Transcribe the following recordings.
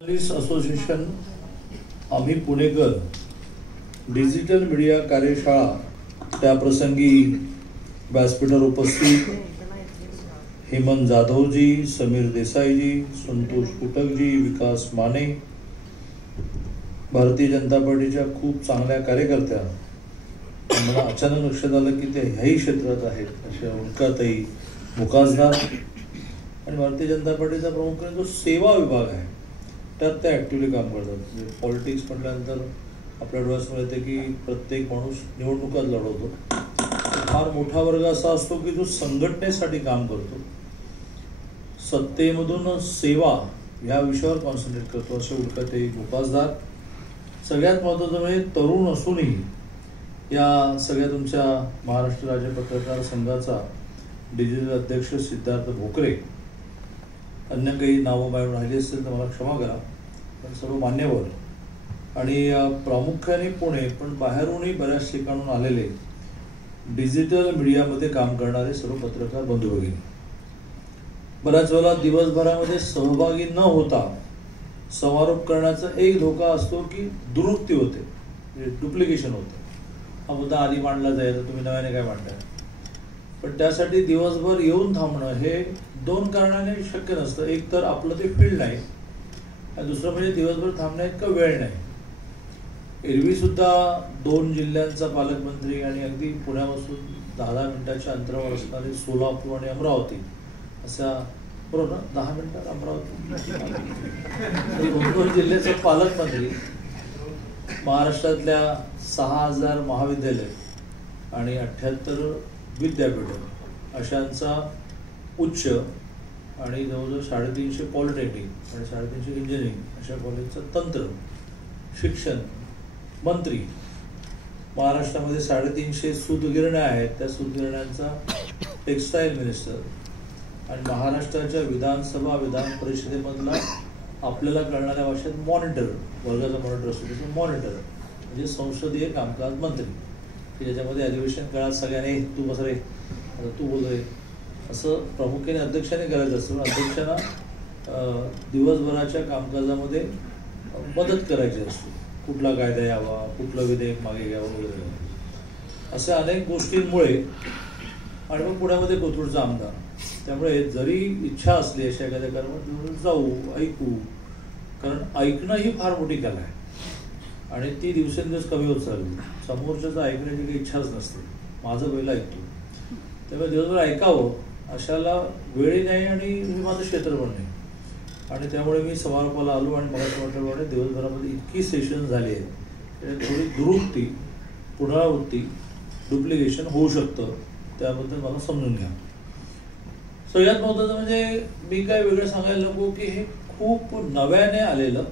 Journalist association आम्ही पुणेकर digital media कार्यशाळा त्याप्रसंगी व्यासपीठावर उपस्थित हेमंत जाधवजी, समीर देसाईजी, संतोष कुटकजी, विकास माने, भारतीय जनता पार्टीच्या खूप चांगल्या कार्यकर्त्या, मला अचानक लक्षात आलं की ते ह्याही क्षेत्रात आहेत अशा उल्काताई मुकासदार आणि भारतीय जनता पार्टीचा प्रमुख जो सेवा विभाग आहे त्यात ते ॲक्टिव्हली काम करतात. पॉलिटिक्स म्हटल्यानंतर आपल्या डोळ्यासमोर येते की प्रत्येक माणूस निवडणुकात लढवतो. फार मोठा वर्ग असा असतो की जो संघटनेसाठी काम करतो, सत्तेमधून सेवा ह्या विषयावर कॉन्सन्ट्रेट करतो. असे उल्काताई मुकासदार. सगळ्यात महत्त्वाचं म्हणजे तरुण असूनही या सगळ्या तुमच्या महाराष्ट्र राज्य पत्रकार संघाचा डिजिटल अध्यक्ष सिद्धार्थ भोकरे, अन्य काही नावं बाहेर राहिली असतील तर मला क्षमा करा, पण सर्व मान्यवर आणि प्रामुख्याने पुणे पण बाहेरूनही बऱ्याच ठिकाणून आलेले डिजिटल मीडियामध्ये काम करणारे सर्व पत्रकार बंधू भगिनी. बऱ्याच वेळेला दिवसभरामध्ये सहभागी न होता समारोप करण्याचा एक धोका असतो की दुरुक्ती होते, डुप्लिकेशन होते. हा मुद्दा आधी मांडला जाईल तर तुम्ही नव्याने काय मांडताय, पण त्यासाठी दिवसभर येऊन थांबणं हे दोन कारणाने शक्य नसतं. एक तर आपलं ते फील्ड नाही आणि दुसरं म्हणजे दिवसभर थांबण्या इतका वेळ नाही. एरवी सुद्धा 2 जिल्ह्यांचा पालकमंत्री आणि अगदी पुण्यापासून 10 मिनिटाच्या अंतरावर असणारे सोलापूर आणि अमरावती अशा, बरोबर ना, 10 मिनिटात अमरावती, 2 जिल्ह्याचा पालकमंत्री, महाराष्ट्रातल्या 6000 महाविद्यालय आणि 78 विद्यापीठ अशांचा उच्च आणि जवळजवळ 350 पॉलिटेक्निक आणि 350 इंजिनिअरिंग अशा कॉलेजचं तंत्र शिक्षण मंत्री, महाराष्ट्रामध्ये 350 सूतगिरण्या आहेत त्या सूतगिरण्यांचा टेक्स्टाईल मिनिस्टर आणि महाराष्ट्राच्या विधानसभा विधान परिषदेमधला आपल्याला कळणाऱ्या भाषेत मॉनिटर, वर्गाचा मॉनिटर असतो त्याचं मॉनिटर म्हणजे संसदीय कामकाज मंत्री, की ज्याच्यामध्ये अधिवेशन काळात सगळ्यांनी तू बस रे, आता तू बोल रे, असं प्रामुख्याने अध्यक्षाने करायचं असतं. अध्यक्षांना दिवसभराच्या कामकाजामध्ये मदत करायची असते. कुठला कायदा यावा, कुठलं विधेयक मागे घ्यावं वगैरे, अशा अनेक गोष्टींमुळे. आणि मग पुण्यामध्ये कोथरूडचा आमदार, त्यामुळे जरी इच्छा असली अशा एखाद्या कार्यक्रमात जाऊ, ऐकू, कारण ऐकणं ही फार मोठी कला आहे आणि ती दिवसेंदिवस कमी होत चालली. समोरच्याचं ऐकण्याची काही इच्छाच नसते, माझं पहिलं ऐकतो. त्यामुळे दिवसभर ऐकावं अशाला वेळही नाही आणि हे माझं क्षेत्र पण नाही. आणि त्यामुळे मी समारोपाला आलो आणि मला म्हटल्याप्रमाणे दिवसभरामध्ये इतकी सेशन झाली आहे थोडी दुरुक्ती, पुनरावृत्ती, डुप्लिकेशन होऊ शकतं, त्याबद्दल मला समजून घ्या. सगळ्यात महत्त्वाचं म्हणजे मी काय वेगळं सांगायला नको की हे खूप नव्याने आलेलं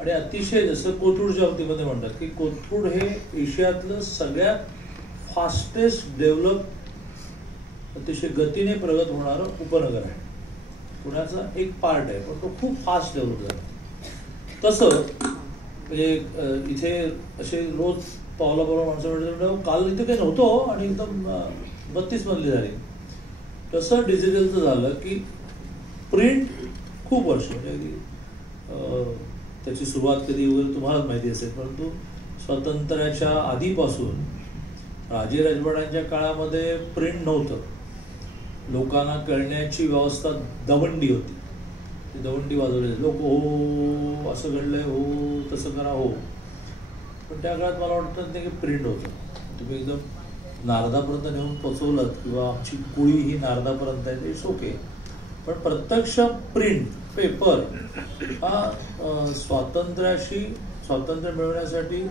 आणि अतिशय, जसं कोथरूडच्या बाबतीमध्ये म्हणतात की कोथरूड हे एशियातलं सगळ्यात फास्टेस्ट डेव्हलप, अतिशय गतीने प्रगत होणारं उपनगर आहे. पुण्याचा एक पार्ट आहे पण तो खूप फास्ट डेव्हलप झाला. तसं म्हणजे इथे असे रोज पावलाबरोबर माणसं म्हणतात काल इथे काही नव्हतं आणि एकदम 32 मधली झाली. तसं डिजिटलचं झालं की प्रिंट खूप वर्ष, म्हणजे त्याची सुरुवात कधी वगैरे तुम्हालाच माहिती असेल, परंतु स्वातंत्र्याच्या आधीपासून राजे राजवाड्यांच्या काळामध्ये प्रिंट नव्हतं. लोकांना कळण्याची व्यवस्था दवंडी होती, ती दवंडी वाजवली, लोक हो असं घडलंय, हो तसं करा, हो. पण त्या काळात मला वाटतं नाही की प्रिंट होतं. तुम्ही एकदम नारदापर्यंत नेऊन पोचवलं किंवा आमची कुळी ही नारदापर्यंत आहे, इट्स ओके. पण प्रत्यक्ष प्रिंट पेपर हा स्वातंत्र्य मिळवण्यासाठी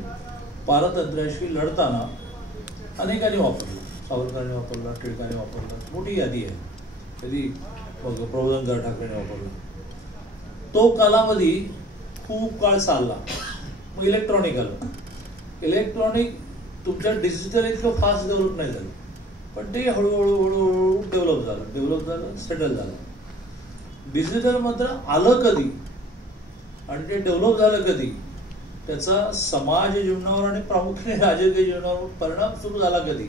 पारतंत्र्याशी लढताना अनेकांनी वापरला. सावरकरांनी वापरला, टिळकांनी वापरला, मोठी यादी आहे. कधी प्रबोधनकार ठाकरेंनी वापरला. तो कालावधी खूप काळ चालला. मग इलेक्ट्रॉनिक आलं. इलेक्ट्रॉनिक तुमच्या डिजिटल इतकं फास्ट डेव्हलप नाही झालं, पण ते हळूहळू डेव्हलप झालं, सेटल झालं. डिजिटल मात्र आलं कधी आणि ते डेव्हलप झालं कधी, त्याचा समाज जीवनावर आणि प्रामुख्याने राजकीय जीवनावर परिणाम सुरू झाला कधी,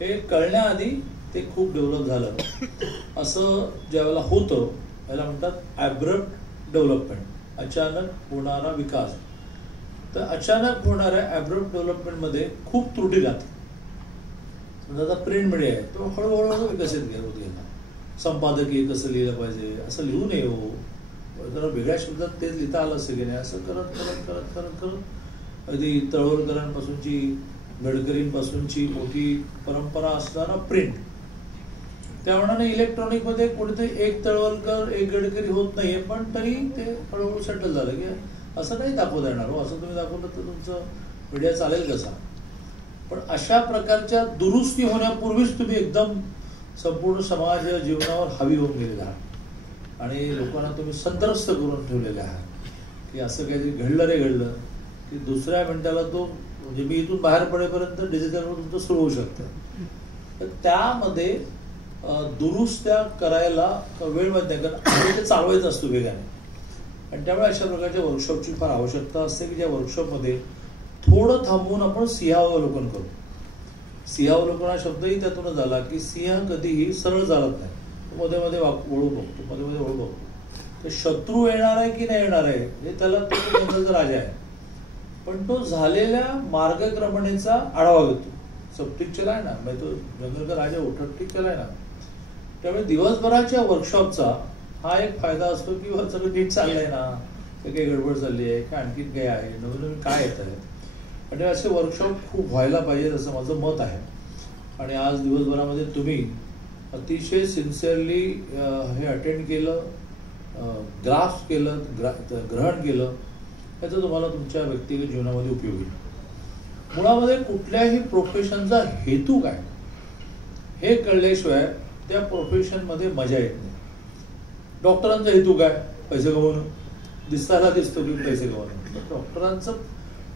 हे कळण्याआधी ते खूप डेव्हलप झालं. असं ज्यावेळेला होतं त्याला म्हणतात ॲब्रप्ट डेव्हलपमेंट. अचानक होणारा विकास. तर अचानक होणाऱ्या ॲब्रप्ट डेव्हलपमेंटमध्ये खूप त्रुटी लागतात. म्हणजे आता प्रिंट मीडिया आहे तो हळूहळू विकसित होत गेला. संपादकीय कसं लिहिलं पाहिजे, असं लिहू नये हो, जरा वेगळ्या शब्दात तेच लिहिता आलं असेल की नाही, असं करत करत करत करत करत अगदी तळवलकरांपासूनची गडकरींपासूनची मोठी परंपरा असणारा प्रिंट. त्या मानाने इलेक्ट्रॉनिकमध्ये कुठेतरी एक तळवलकर एक गडकरी होत नाहीये, पण तरी ते हळूहळू सेटल झालं की असं नाही दाखवता येणार हो. असं तुम्ही दाखवलं तर तुमचं मीडिया चालेल कसा. पण अशा प्रकारच्या दुरुस्ती होण्यापूर्वीच तुम्ही एकदम संपूर्ण समाज जीवनावर हावी होऊन गेलेला आहात आणि लोकांना तुम्ही संत्रस्त करून ठेवलेले आहात की असं काहीतरी घडलं रे घडलं की दुसऱ्या मिनिटाला तो म्हणजे मी इथून बाहेर पडेपर्यंत डिजिटलवर तुमचं सुरू होऊ शकतं. तर त्यामध्ये दुरुस्त्या करायला वेळ मिळत नाही, कारण ते चालवायचं असतो वेगाने. आणि त्यामुळे अशा प्रकारच्या वर्कशॉपची फार आवश्यकता असते की ज्या वर्कशॉपमध्ये थोडं थांबवून आपण सिंहावलोकन करू. सिंहावलोकन हा शब्दही त्यातूनच आला की सिंह कधीही सरळ चालत नाही, मध्ये मध्ये वळू बघतो, मध्ये मध्ये वळू बघतो. तर शत्रू येणार आहे की नाही येणार आहे हे त्याला तो जंगलचा राजा आहे, पण तो झालेल्या मार्गक्रमणेचा आढावा घेतो. सब ठीक चलाय ना, म्हणजे तो जंगल का राजा उठत ठीक चलाय ना. त्यामुळे दिवसभराच्या वर्कशॉपचा हा एक फायदा असतो की सगळं नीट चाललंय ना, काही गडबड चालली आहे का, आणखीन काही आहे, नवीन नवीन काय येत आहे. म्हणजे असे वर्कशॉप खूप व्हायला पाहिजेत असं माझं मत आहे. आणि आज दिवसभरामध्ये तुम्ही अतिशय सिन्सिअरली हे अटेंड केलं, ग्रास्प केलं, ग्रहण केलं, याचा तुम्हाला तुमच्या व्यक्तिगत जीवनामध्ये उपयोग होईल. मुळामध्ये कुठल्याही प्रोफेशनचा हेतू काय हे कळल्याशिवाय त्या प्रोफेशनमध्ये मजा येत नाही. डॉक्टरांचा हेतू काय, पैसे कमवणं, दिसताना दिसतो की पैसे कमवणं. डॉक्टरांचं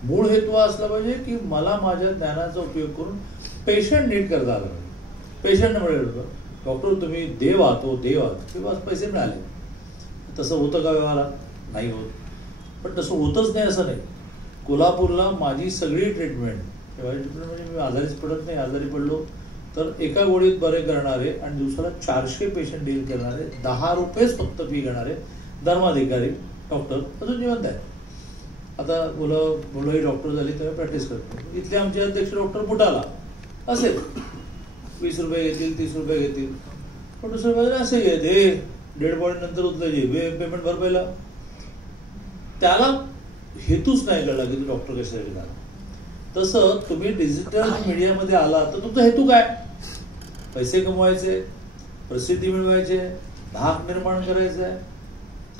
मूळ हेतू असला पाहिजे की मला माझ्या ज्ञानाचा उपयोग करून पेशंट नीट करता आला पाहिजे. पेशंट मिळेल डॉक्टर तुम्ही देव आहात, हो देव आहात, किंवा पैसे मिळाले. तसं होतं का व्यवहारात? नाही होत. पण तसं होतच नाही असं नाही. कोल्हापूरला माझी सगळी ट्रीटमेंट म्हणजे मी आजारीच पडत नाही, आजारी पडलो तर एका गोळीत बरे करणारे आणि दिवसाला 400 पेशंट डील करणारे, 10 रुपयेच फक्त फी घेणारे धर्माधिकारी डॉक्टर अजून जिवंत आहे. आता मुलंही डॉक्टर झाली तेव्हा प्रॅक्टिस करतो. इथले आमचे अध्यक्ष डॉक्टर बुटाला असेल 20 रुपये घेतील, 30 रुपये घेतील, पण दुसऱ्या बाजूला असे घेत हे डेड बॉडी नंतर उचलायची पेमेंट भरपायला. त्याला हेतूच नाही कळला की डॉक्टर कशासाठी झाला. तसं तुम्ही डिजिटल मीडियामध्ये आला तर तुमचा हेतू काय? पैसे कमवायचे, प्रसिद्धी मिळवायचे, धाक निर्माण करायचं आहे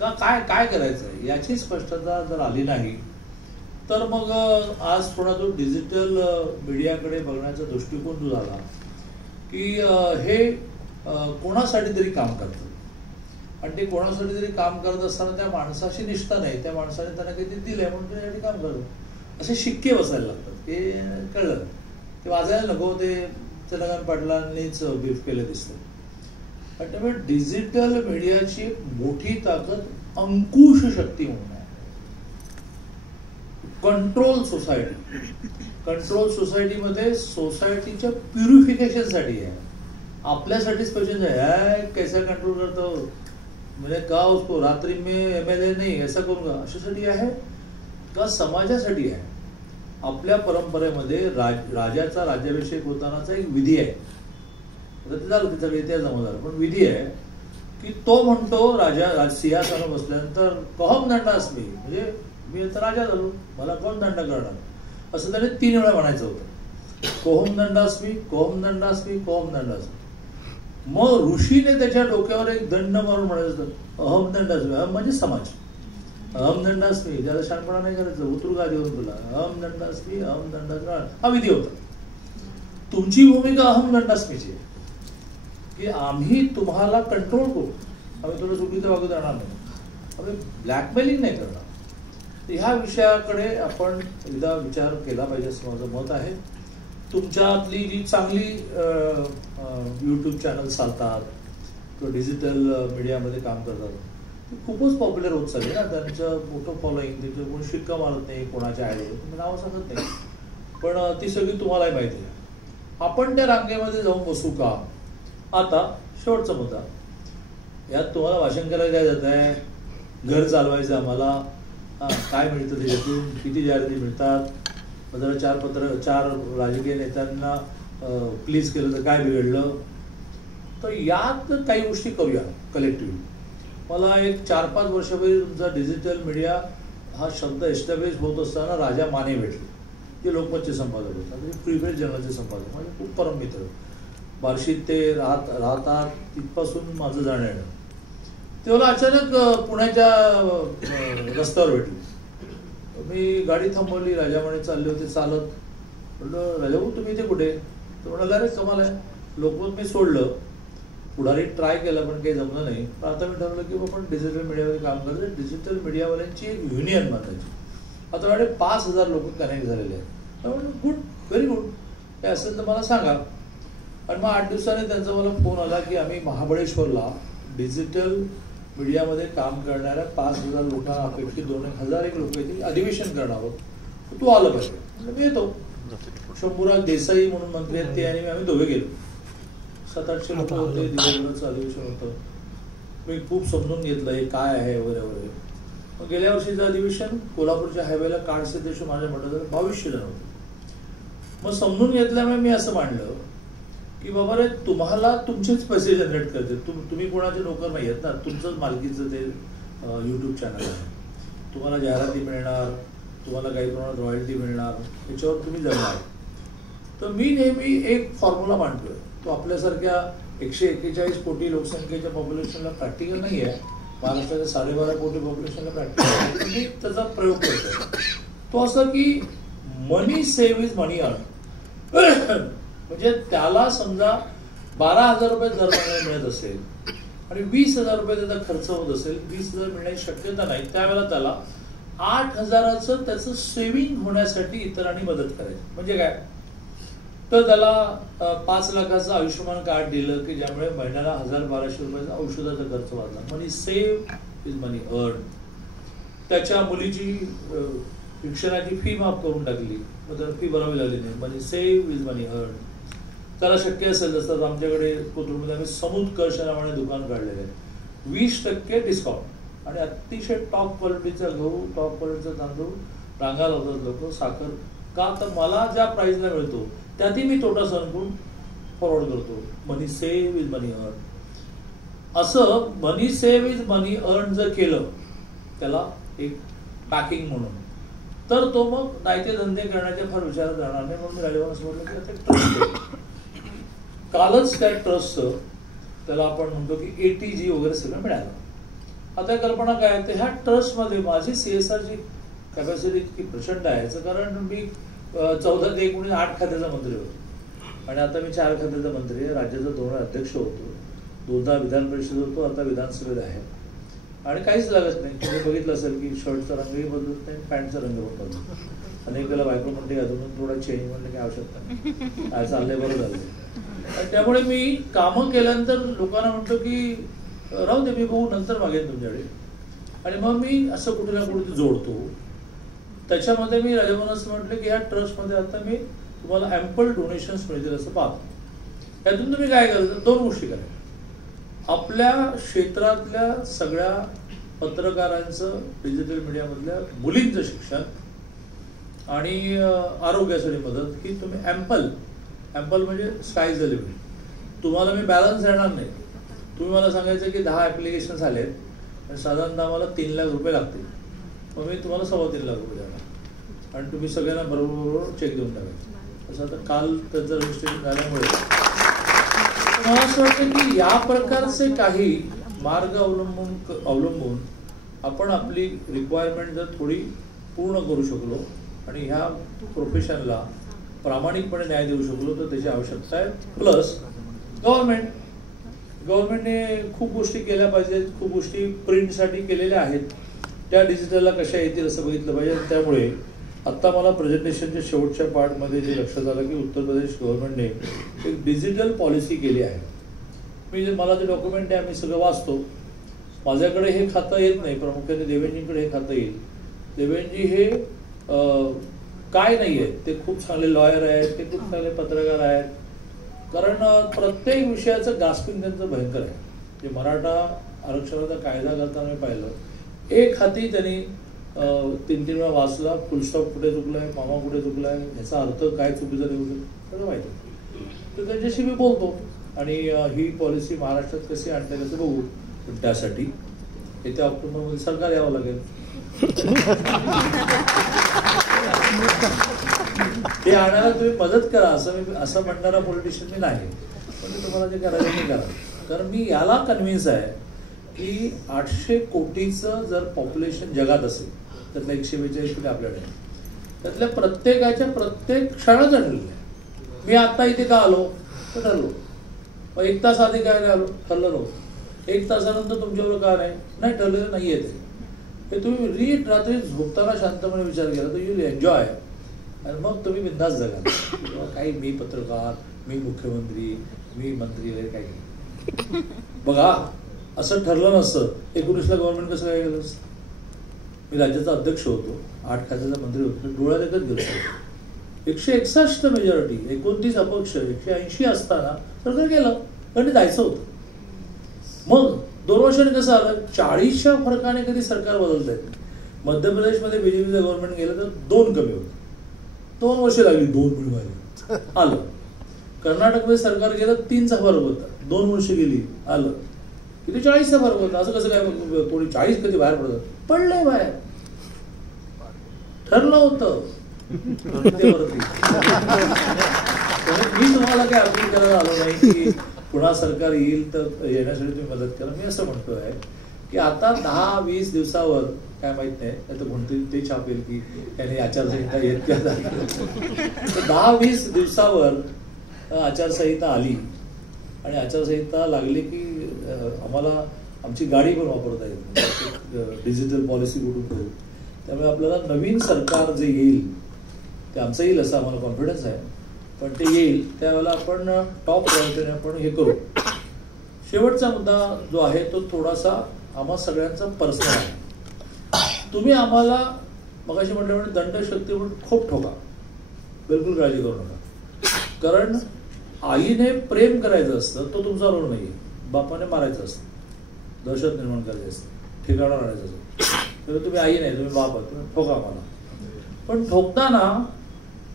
का, काय काय करायचं आहे याची स्पष्टता जर आली नाही तर मग आज थोडा जो डिजिटल मीडियाकडे बघण्याचा दृष्टिकोन जो झाला की हे कोणासाठी तरी काम करतं आणि ते कोणासाठी तरी काम करत असताना त्या माणसाशी निष्ठा नाही, त्या माणसाने त्यांना काहीतरी दिलंय म्हणून त्यासाठी काम करतं. असे शिक्के बसायला लागतात. ते कळलं ते वाजायला नको, ते चंद्रकांत पाटलांनीच ब्रीफ केलं दिसतं. त्यामुळे डिजिटल मीडियाची मोठी ताकद अंकुश शक्ती म्हणून आहे. कंट्रोल सोसायटी, कंट्रोल सोसायटीमध्ये सोसायटीच्या प्युरिफिकेशनसाठी आहे, आपल्यासाठीच क्वेश्चन आहे कैसा कंट्रोल करतो म्हणजे का उसको रात्री में MLA नाही ऐसा करू का, अशासाठी आहे का समाजासाठी आहे. आपल्या परंपरेमध्ये राजाचा राज्याभिषेक होतानाचा एक विधी आहे. ते झालं त्याचा इतिहास जमा झाला, पण विधी आहे की तो म्हणतो राजा सिंहासनावर बसल्यानंतर कहम दंडास्मी, म्हणजे मी आता राजा झालो, मला कोण दंड करणार, असं त्याने 3 वेळा म्हणायचं होतं. कोहम दंडास्मी, कोहम दंडास्मी, कोहम दंडास्मी. मग ऋषीने त्याच्या डोक्यावर एक दंड मारून म्हणायचं अहम दंडास्मी. अहम म्हणजे समाज, अहम दंडास्मी, ज्याला शहाणपणा नाही करायचं, उतरू का देऊन तुला, अहम दंडास्मी, अहम दंडास्मी, हा विधी होता. तुमची भूमिका अहम दंडास्मीची आहे की आम्ही तुम्हाला कंट्रोल करू, आम्ही तुला चुकीचं वागू देणार नाही, आम्ही ब्लॅकमेलिंग नाही करणार. ह्या विषयाकडे आपण एकदा विचार केला पाहिजे असं माझं मत आहे. तुमच्यातली जी चांगली यूट्यूब चॅनल चालतात किंवा डिजिटल मीडियामध्ये काम करतात ते खूपच पॉप्युलर होत चालले ना, त्यांचं मोठं फॉलोईंग, त्यांचं कोणी शिक्का मारत नाही कोणाच्या आयडियावर, तुम्ही नावं सांगत नाही, पण ती सगळी तुम्हालाही माहिती आहे. आपण त्या रांगेमध्ये जाऊन बसू का? आता शेवटचा मुद्दा, यात तुम्हाला भाषण करायला काय जात आहे, घर चालवायचं आम्हाला, काय मिळतं त्याच्यातून, किती जाहिराती मिळतात, जरा चार राजकीय नेत्यांना प्लीज केलं तर काय बिघडलं. तर यात काही गोष्टी करूया कलेक्टिव्हली. मला एक 4-5 वर्षापूर्वी तुमचा डिजिटल मीडिया हा शब्द एस्टॅब्लिश होत असताना राजा माने भेटले, जे लोकमतचे संपादक होते, म्हणजे फ्री प्रेस जर्नलचे संपादक, म्हणजे खूप परम मित्र. बार्शीत ते राहतात, तिथपासून माझं जाणं येणं. ते मला अचानक पुण्याच्या रस्त्यावर भेटले. मी गाडी थांबवली, राजा माने चालले होते चालत. म्हटलं राजाभाऊ तुम्ही इथे कुठे? तर म्हणाला अरे कमाल आहे, लोकमत मी सोडलं, पुढारी ट्राय केला पण काही जमलं नाही. पण आता मी ठरवलं की आपण डिजिटल मीडियामध्ये काम करायचं. डिजिटल मीडियावाल्यांची एक युनियन बांधायची. आता माझ्याकडे 5,000 लोक कनेक्ट झालेले आहेत. म्हटलं गुड, व्हेरी गुड, हे असेल तर मला सांगा. आणि मग 8 दिवसांनी त्यांचा मला फोन आला की आम्ही महाबळेश्वरला डिजिटल मीडियामध्ये काम करणाऱ्या 5,000 लोकांपैकी 2,000 लोक येतील, अधिवेशन करणार आहोत, तू आलं पाहिजे. म्हणजे मी येतो. शंभूराज देसाई म्हणून मंत्री आहेत ते आणि आम्ही दोघे गेलो. 700-800 लोक होते, दिवसभराचं अधिवेशन होतं. मी खूप समजून घेतलं हे काय आहे वगैरे वगैरे. मग गेल्या वर्षीचं अधिवेशन कोल्हापूरच्या हायवेला काळसे देश माझ्या म्हटलं तर 2200 जण होते. मग समजून घेतल्यामुळे मी असं मांडलं की बाबा रे तुम्हाला तुमचेच पैसे जनरेट करते, तुम्ही कोणाचे नोकर नाही आहेत ना, तुमचंच मालकीचं ते यूट्यूब चॅनल आहे, तुम्हाला जाहिराती मिळणार, तुम्हाला काही प्रमाणात रॉयल्टी मिळणार, त्याच्यावर तुम्ही जगणार. तर मी नेहमी एक फॉर्म्युला मांडतोय, तो आपल्यासारख्या 141 कोटी लोकसंख्येच्या पॉप्युलेशनला प्रॅक्टिकल नाही आहे, महाराष्ट्राच्या 12.5 कोटी पॉप्युलेशनला प्रॅक्टिकल, मी त्याचा प्रयोग करतो. तो असं की मनी सेव्ह इज मनी अर्न. म्हणजे त्याला समजा 12,000 रुपये दर महिन्याला मिळत असेल आणि 20,000 रुपये त्याचा खर्च होत असेल, 20,000 मिळण्याची शक्यता नाही, त्यावेळेला त्याला 8,000चं त्याचं सेव्हिंग होण्यासाठी इतरांनी मदत करायची. म्हणजे काय, तर त्याला 5 लाखाचं आयुष्यमान कार्ड दिलं की ज्यामुळे महिन्याला 1,000-1,200 रुपयाचा औषधाचा खर्च वाचला. मनी सेव्ह इज मनी अर्न. त्याच्या मुलीची शिक्षणाची फी माफ करून टाकली, मग त्याला फी भरावी लागली नाही, मनी सेव्ह इज मनी अर्न. त्याला शक्य असेल जसं आमच्याकडे कोथरूडमध्ये आम्ही समुत्कर्ष नावाने दुकान काढलेलं आहे, 20% डिस्काउंट आणि अतिशय टॉप क्वालिटीचा गहू, टॉप क्वालिटीचा तांदूळ, रांगा लावतात लोक, साखर. का तर मला ज्या प्राइसला मिळतो त्यातही मी तोटा सहन करून फॉरवर्ड करतो. मनी सेव्ह इज मनी अर्न. असं मनी सेव्ह इज मनी अर्न जर केलं त्याला एक पॅकिंग म्हणून, तर तो मग दायते धंदे करण्याच्या फार विचारात राहणार नाही. म्हणून मी राजवान असं म्हटलं की आता ट्रस्ट, कालच त्या ट्रस्टचं त्याला आपण म्हणतो की ATG वगैरे सगळं मिळालं. आता कल्पना काय, तर ह्या ट्रस्टमध्ये माझी CSRची कॅपॅसिटी इतकी प्रचंड आहे. याचं कारण मी 14 ते 19 8 खात्याचा मंत्री होतो आणि आता मी 4 खात्याचा मंत्री आहे. राज्याचा 2 अध्यक्ष होतो, 2दा विधान परिषद होतो, आता विधानसभेत आहे. आणि काहीच लागत नाही. तुम्ही बघितलं असेल की शर्टचा रंगही बदलत नाही, पॅन्टचा रंग पण बदलत नाही. अनेक वेळेला बायको म्हणते अजून थोडा चेंज म्हणणे काही आवश्यकता नाही, काय चाललंय बरं झालंय. त्यामुळे मी कामं केल्यानंतर लोकांना म्हणतो की राहू दे, मी बघू नंतर मागेन तुमच्याकडे. आणि मग मी असं कुठे ना कुठे जोडतो. त्याच्यामध्ये मी राजभवनास म्हटलं की ह्या ट्रस्टमध्ये आता मी तुम्हाला ॲम्पल डोनेशन्स मिळतील असं पाहतो. त्यातून तुम्ही काय करायचं, 2 गोष्टी करायच्या. आपल्या क्षेत्रातल्या सगळ्या पत्रकारांचं, डिजिटल मीडियामधल्या मुलींचं शिक्षण आणि आरोग्यासाठी मदत, की तुम्ही ॲम्पल म्हणजे स्काय इज द लिमिट. तुम्हाला मी बॅलन्स देणार नाही. तुम्ही मला सांगायचं की 10 ॲप्लिकेशन्स आलेत आणि साधारणतः मला 3 लाख रुपये लागतील, मग मी तुम्हाला 3.25 लाख रुपये देणार आणि तुम्ही सगळ्यांना बरोबर चेक देऊन टाकायचं. असं आता काल त्याचं रजिस्ट्रेशन झाल्यामुळे मला असं वाटतं की या प्रकारचे काही मार्ग अवलंबून आपण आपली रिक्वायरमेंट जर थोडी पूर्ण करू शकलो आणि ह्या प्रोफेशनला प्रामाणिकपणे न्याय देऊ शकलो तर त्याची आवश्यकता आहे. प्लस गव्हर्नमेंटने खूप गोष्टी केल्या पाहिजेत, खूप गोष्टी प्रिंटसाठी केलेल्या आहेत, त्या डिजिटलला कशा येतील असं बघितलं पाहिजे. त्यामुळे आत्ता मला प्रेझेंटेशनच्या शेवटच्या पार्टमध्ये जे लक्षात आलं की उत्तर प्रदेश गव्हर्नमेंटने एक डिजिटल पॉलिसी केली आहे. मला जे डॉक्युमेंट आहे मी सगळं वाचतो. माझ्याकडे हे खातं येत नाही, प्रामुख्याने देवेंजीकडे हे खातं येईल. देवेंजी हे काय नाही आहेत, ते खूप चांगले लॉयर आहेत, ते खूप चांगले पत्रकार आहेत. कारण प्रत्येक विषयाचं गास्पिंग त्यांचं भयंकर आहे. जे मराठा आरक्षणाचा कायदा करताना मी पाहिलं, एक हाती त्यांनी 3-3 वेळा वाचला, फुलस्टॉप कुठे चुकलाय, मामा कुठे चुकलाय, याचा अर्थ काय चुकीचा देऊ शकतो सगळं माहिती आहे. तर त्यांच्याशी मी बोलतो आणि ही पॉलिसी महाराष्ट्रात कशी आणता येईल असं बघू. पण त्यासाठी येत्या ऑक्टोबरमध्ये सरकार यावं लागेल. ते आणायला तुम्ही मदत करा असं म्हणणारा पॉलिटिशियन मी नाही. पण तुम्हाला जे करायचं ते करा. कारण मी याला कन्व्हिन्स आहे की 800 कोटीचं जर पॉप्युलेशन जगात असेल, त्यातल्या 142 कोटी आपल्याकडे, त्यातल्या प्रत्येकाच्या प्रत्येक क्षणाचं ठरलेलं आहे. मी आत्ता इथे का आलो तर ठरलो, मग 1 तास आधी काय आलो ठरलं नव्हतं, 1 तासानंतर तुमच्याबरोबर का नाही ठरलेलं नाही येते. हे तुम्ही रात्री झोपताना शांतपणे विचार केला तर यू विल एन्जॉय. आणि मग तुम्ही बिंदास जगा. काही मी पत्रकार, मी मुख्यमंत्री, मी मंत्री वगैरे काही नाही. बघा असं ठरलं नसतं 19ला गव्हर्नमेंट कसं काय केलं असतं. मी राज्याचा अध्यक्ष होतो, 8 खात्याचा मंत्री होतो, डोळ्यात एकच गेलो. 161 मेजॉरिटी, 29 अपक्ष, 180 असताना सरकार गेलं कारण ते जायचं होतं. मग 2 वर्षांनी कसं आलं, 40च्या फरकाने कधी सरकार बदलत आहेत. मध्य प्रदेशमध्ये बीजेपीचं गव्हर्नमेंट गेलं तर 2 कमी होतं, 2 वर्ष लागली, 2 मिळवायला आलं. कर्नाटकमध्ये सरकार गेलं 3चा फरक होता, 2 वर्ष गेली आलं. तिथे 40चा फरक होता. असं कसं काय कोणी 40 कधी बाहेर पडतं, पडलंय बाहेर, ठरलं होतं. मी तुम्हाला काय अपील करायला आलो नाही की पुन्हा सरकार येईल तर येण्यासाठी तुम्ही मदत करा. मी असं म्हणतोय की आता 10-20 दिवसावर काय माहित नाही, आता कोणतरी ते छापेल की त्याने आचारसंहिता येत का. तर 10-20 दिवसावर आचारसंहिता आली आणि आचारसंहिता लागली की आम्हाला आमची गाडी पण वापरता येईल, डिजिटल पॉलिसी कुठून करू. त्यामुळे आपल्याला नवीन सरकार जे येईल ते आमचं येईल असं आम्हाला कॉन्फिडन्स आहे. पण ते येईल त्यावेळेला आपण टॉप प्रायोरिटीने आपण हे करू. शेवटचा मुद्दा जो आहे तो थोडासा आम्हा सगळ्यांचा पर्सनल आहे. तुम्ही आम्हाला मगाशी म्हटल्यामुळे दंडशक्ती म्हणून खूप ठोका, बिलकुल काळजी करू नका. कारण आईने प्रेम करायचं असतं, तो तुमचा रोल नाही. बापाने मारायचं असतं, दहशत निर्माण करायची असते, ठिकाणा आणायचं असतं. तर तुम्ही आई नाही, तुम्ही बाप आहात, तुम्ही ठोका आम्हाला. पण ठोकताना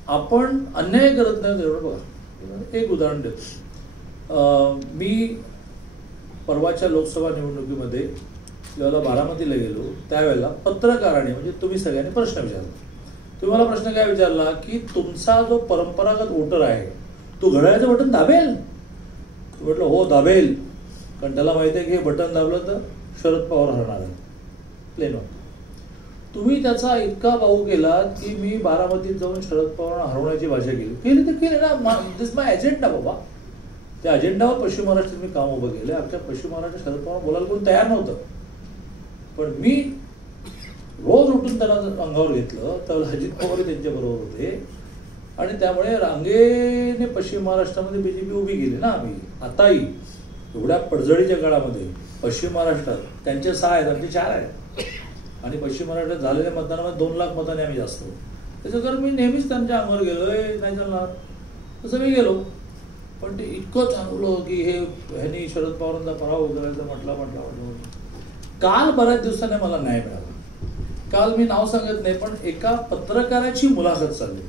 आपण अन्याय करत नाही तेवढं बघा. एक उदाहरण देतो. मी परवाच्या लोकसभा निवडणुकीमध्ये जेव्हा बारामतीला गेलो त्यावेळेला पत्रकाराने म्हणजे तुम्ही सगळ्यांनी प्रश्न विचारला. तुम्हाला प्रश्न काय विचारला की तुमचा जो परंपरागत वोटर आहे तो घड्याळाचं बटन दाबेल. म्हटलं हो दाबेल, कारण त्याला माहिती आहे की हे बटन दाबलं तर शरद पवार हरणार आहे. प्लेन होतं. तुम्ही त्याचा इतका भाऊ केला की मी बारामतीत जाऊन शरद पवारांना हरवण्याची भाषा केली तर केली ना. दिस माय अजेंडा बाबा. त्या अजेंडावर पश्चिम महाराष्ट्रात मी काम उभं केलं. आमच्या पश्चिम महाराष्ट्रात शरद पवार बोलायला कोण तयार नव्हतं. पण मी रोज उठून त्यांना अंगावर घेतलं. त्यावेळेला अजित पवार त्यांच्याबरोबर होते आणि त्यामुळे रांगेने पश्चिम महाराष्ट्रामध्ये बीजेपी उभी केली ना आम्ही. आताही एवढ्या पडझडीच्या काळामध्ये पश्चिम महाराष्ट्रात त्यांचे 6 आहेत, आमचे 4 आहेत. आणि पश्चिम महाराष्ट्रात झालेल्या मतदानामध्ये 2 लाख मतांनी आम्ही जास्त होतो. त्याच्यावर मी नेहमीच त्यांच्या अंगावर गेलो, नाही चालणार तसं मी गेलो. पण ते इतकं चांगलं की ह्यांनी शरद पवारांचा पराभव करायचा म्हटलं. काल बऱ्याच दिवसाने मला न्याय मिळाला. काल मी नाव सांगत नाही पण एका पत्रकाराची मुलाखत चालली.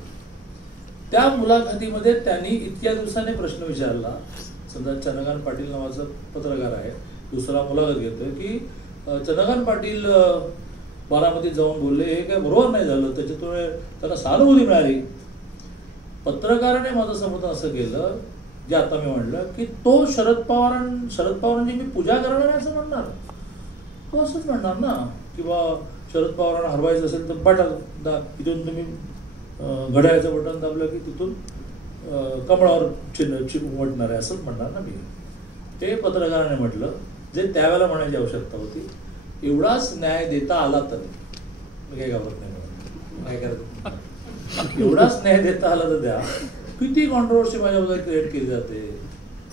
त्या मुलाखतीमध्ये त्यांनी इतक्या दिवसाने प्रश्न विचारला. समजा चंद्रकांत पाटील नावाचा पत्रकार आहे, दुसरा मुलाखत घेतोय की चंद्रकांत पाटील बारामतीत जाऊन बोलले हे काय बरोबर नाही झालं, त्याच्यामुळे त्यांना सहानुभूती मिळाली. पत्रकाराने माझं समर्थन असं केलं जे आता मी म्हणलं की तो शरद पवारांची मी पूजा करणार आहे असं म्हणणार. तो असंच म्हणणार ना किंवा शरद पवारांना हरवायचं असेल तर बटन इथून तुम्ही घड्याळाचं बटन दाबलं की तिथून कमळावर चिन्ह उमटणार आहे असंच म्हणणार ना मी. ते पत्रकाराने म्हटलं जे त्यावेळेला म्हणायची आवश्यकता होती. एवढाच न्याय देता आला तर मी काही घाबरत नाही, काय करत एवढाच न्याय देता आला तर द्या. किती कॉन्ट्रोवर्सी माझ्याबद्दल क्रिएट केली जाते.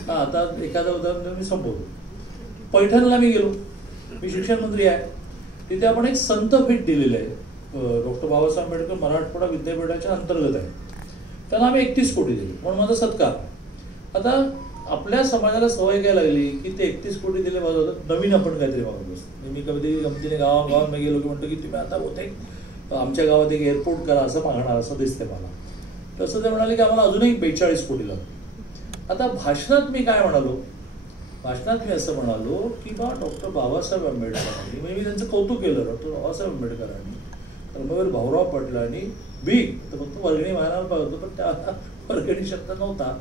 आता एखादं उदाहरण मी संपवतो. पैठणला मी गेलो, मी शिक्षण मंत्री आहे. तिथे आपण एक संतपीठ दिलेलं आहे, डॉक्टर बाबासाहेब आंबेडकर मराठवाडा विद्यापीठाच्या अंतर्गत आहे. त्यांना आम्ही 31 कोटी दिले म्हणून माझा सत्कार. आता आपल्या समाजाला सवय काय लागली की ते 31 कोटी दिले पाहिजे होतं, नवीन आपण काहीतरी मागत असतो. मी कधी गमतीने गावागावात मी गेलो की म्हणतो की तुम्ही आता होते आमच्या गावात एक एअरपोर्ट करा असं मागणार असं दिसते मला. तसं ते म्हणाले की आम्हाला अजूनही 42 कोटी लागतात. आता भाषणात मी काय म्हणालो, भाषणात मी असं म्हणालो की बा डॉक्टर बाबासाहेब आंबेडकरांनी, म्हणजे मी त्यांचं कौतुक केलं, डॉक्टर बाबासाहेब आंबेडकरांनी, कर्मवीर भाऊराव पाटलांनी भीक, तर फक्त वर्गणी मागायला पाहिजे होतं पण त्या वर्गणी शब्द नव्हता,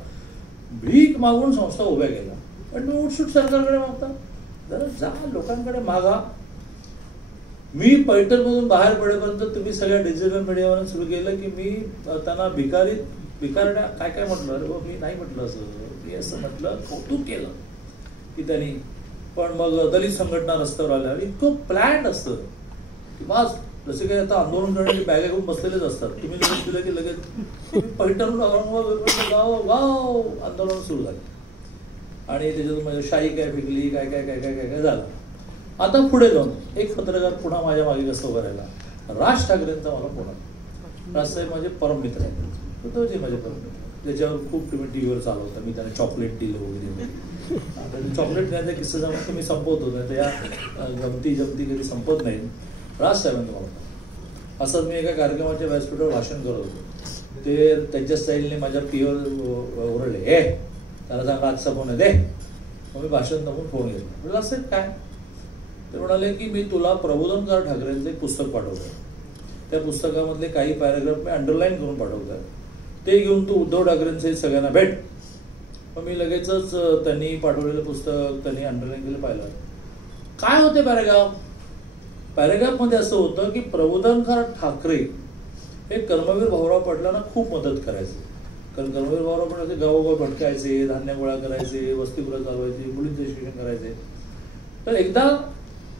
भीक मागून संस्था उभ्या केल्या. पण तुम्ही उठसूट सरकारकडे मागता, जरा जा लोकांकडे मागा. मी पैठणमधून बाहेर पडेपर्यंत तुम्ही सगळ्या डिजिटल मीडियावरून सुरू केलं की मी त्यांना भिकारड्या काय काय म्हटलं, अरे मी नाही म्हटलं असं, मी असं म्हटलं, कौतुक केलं की त्यांनी. पण मग दलित संघटना रस्त्यावर आल्या आणि इतकं प्लॅन्ड असतं की माझ जसे काही आता आंदोलन करणारी बॅगा घेऊन बसलेलेच असतात. तुम्ही लगेच दिलं की लगेच पैठण गाव गाव आंदोलन सुरू झाले आणि त्याच्यातून म्हणजे शाही काय फेकली, काय काय काय काय काय काय झालं. आता पुढे जाऊन एक पत्रकार पुन्हा माझ्या मागे कसं उभं राहिला, राज ठाकरेंचा मला फोन आला. राजसाहेब माझे परममित्र आहेत, तोचे माझे परममित्र, त्याच्यावर खूप तुम्ही टी व्हीवर चालवता, मी त्यांना चॉकलेट दिलं वगैरे. चॉकलेट द्यायचा किस्सा जाऊन मी संपवतो, नाही तर या गमती जमती कधी संपत नाही. राजसाहेबांचा मला असंच मी एका कार्यक्रमाच्या व्यासपीठावर भाषण करत होतो, ते त्यांच्या स्टाईलने माझ्या पीवर ओरडले, हे त्याला सांगा आजचा फोन आहे दे. मग मी भाषण टाकून फोन घेतला, म्हटलं असं काय. ते म्हणाले की मी तुला प्रबोधनकार ठाकरेंचं एक पुस्तक पाठवतोय, त्या पुस्तकामधले काही पॅराग्राफ मी अंडरलाईन करून पाठवतोय, ते घेऊन तू उद्धव ठाकरेंचे सगळ्यांना भेट. मग मी लगेचच त्यांनी पाठवलेलं पुस्तक त्यांनी अंडरलाईन केलं, पाहिलं. काय होते पॅराग्राफमध्ये असं होतं की प्रबोधनकार ठाकरे हे कर्मवीर भाऊराव पाटलांना खूप मदत करायचे. कारण कर्मवीर भाऊराव पाटलाचे गावोगाव भटकायचे, धान्य गोळा करायचे, वसतिगृह चालवायचे, मुलींचं शिक्षण करायचे. तर एकदा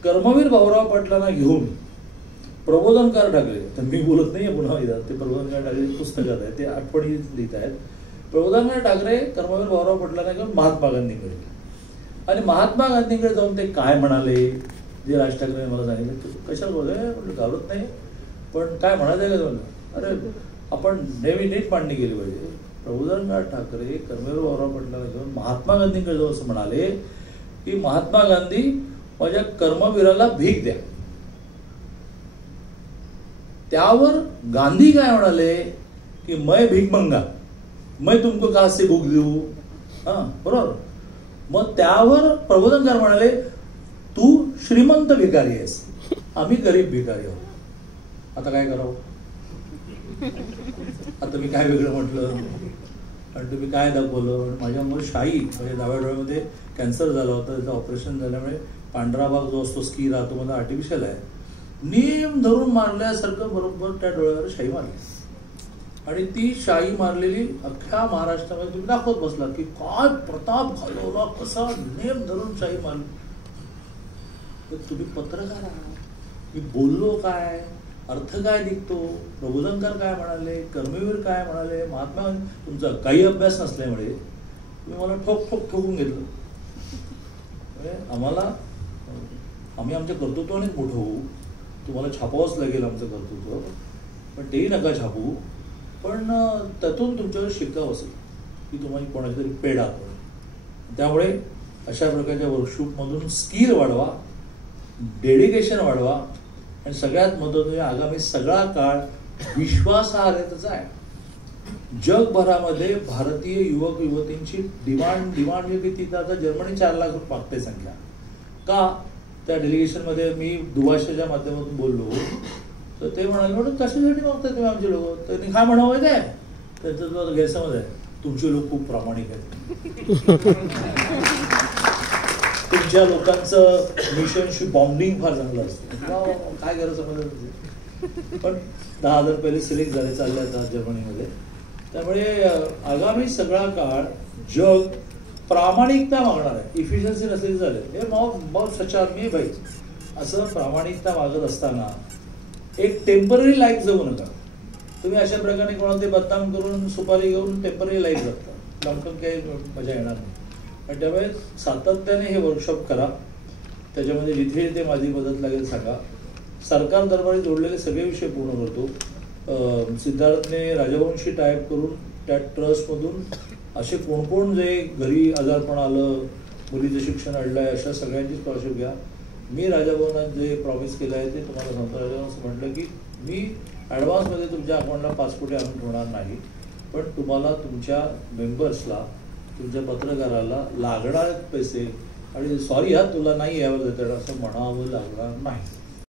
कर्मवीर भाऊराव पाटलांना घेऊन प्रबोधनकार ठाकरे, तर मी बोलत नाहीये पुन्हा एकदा, ते प्रबोधनकार ठाकरे पुस्तकात आहे, ते आठवणी लिहित आहेत. प्रबोधनकार ठाकरे कर्मवीर भाऊराव पाटलांना घेऊन महात्मा गांधींकडे, आणि महात्मा गांधींकडे जाऊन ते काय म्हणाले जे राज ठाकरे मला सांगितलं, कशाला बोलतोय म्हटलं, घालत नाही पण काय म्हणायचं का म्हणलं, अरे आपण नेहमी नीट मांडणी केली पाहिजे. प्रबोधनकार ठाकरे कर्मवीर भाऊराव पाटलांना घेऊन महात्मा गांधींकडे जाऊन असं म्हणाले की महात्मा गांधी माझ्या कर्मवीराला भीक द्या. त्यावर गांधी काय म्हणाले की मैं भीक मंगा, मैं तुमको कहा से भूक देऊ. हा बरोबर. मग त्यावर प्रबोधनकार म्हणाले तू श्रीमंत भिकारी आहेस, आम्ही गरीब भिकारी आहोत, आता काय करावं. आता मी काय वेगळं म्हटलं आणि तुम्ही काय दाखवलं. माझ्यामुळे शाही म्हणजे डाव्या डोळ्यामध्ये कॅन्सर झाला होता, त्याचं ऑपरेशन झाल्यामुळे पांढरा भाग जो असतो स्की राहतो मध्ये आर्टिफिशियल आहे, नेम धरून मारल्यासारखं बरोबर त्या डोळ्यावर शाई मारली. आणि ती शाई मारलेली अख्ख्या महाराष्ट्रामध्ये तुम्ही दाखवत बसला की काय प्रताप घालवला, कसा नेम धरून शाई मारली. तर तुम्ही पत्रकार आहात, मी बोललो काय, अर्थ काय निघतो, प्रबोधनकार काय म्हणाले, कर्मवीर काय म्हणाले, महात्मा, तुमचा काही अभ्यास नसल्यामुळे तुम्ही मला ठोक ठोक ठोकून घेतलं. आम्ही आमच्या कर्तृत्वानेच मोठं होऊ, तुम्हाला छापावंच लागेल आमचं कर्तृत्व, पण तेही नका छापू, पण त्यातून तुमच्यावर शिकावं असेल की तुम्हाला कोणाची तरी पेढा पडेल. त्यामुळे अशा प्रकारच्या वर्कशॉपमधून स्किल वाढवा, डेडिकेशन वाढवा, आणि सगळ्यात महत्त्वाचं आगामी सगळा काळ विश्वासार्हतेचा आहे. जगभरामध्ये भारतीय युवक युवतींची डिमांड किती, आता जर्मनी 4 लाख मागते संख्या. का त्या डेलिगेशनमध्ये मी दुभाषेच्या माध्यमातून बोललो तर ते म्हणाले म्हणून कशासाठी मागताय तुम्ही आमचे लोक. त्यांनी काय म्हणावं काय, त्यांचं तुला गैरसमज आहे, तुमचे लोक खूप प्रामाणिक आहेत, तुमच्या लोकांचं मिशनशी बॉन्डिंग फार चांगलं असतं. काय गैरसमज आहे. पण 10,000 पहिले सिलेक्ट झाले, चालले आहेत जर्मनीमध्ये. त्यामुळे आगामी सगळा काळ जग प्रामाणिकता मागणार आहे. इफिशियन्सी नसलेली झाले, हे मग सच्चा आदमी भाई असं प्रामाणिकता मागत असताना एक टेम्पररी लाईफ जगू नका. तुम्ही अशा प्रकारे कोणाला ते बदनाम करून सुपारी घेऊन टेम्पररी लाईफ जगता, लॉंगटर्म काही मजा येणार नाही. आणि त्यामुळे सातत्याने हे वर्कशॉप करा, त्याच्यामध्ये जिथे जिथे माझी मदत लागेल सांगा. सरकार दरबारी जोडलेले सगळे विषय पूर्ण करतो. सिद्धार्थने राजवंशी टाईप करून त्या ट्रस्टमधून असे कोण कोण जे घरी आजारपण आलं, मुलीचं शिक्षण अडलं आहे, अशा सगळ्यांची स्कॉलरशिप घ्या. मी राजाभवनात जे प्रॉमिस केलं आहे ते तुम्हाला सांगतो. राजाभवन म्हटलं की मी ॲडव्हान्समध्ये तुमच्या अकाउंटला 5 कोटी आणून ठेवणार नाही, पण तुम्हाला तुमच्या मेंबर्सला, तुमच्या पत्रकाराला लागणारे पैसे, आणि सॉरी तुला नाही यावं देतात असं म्हणावं लागणार नाही.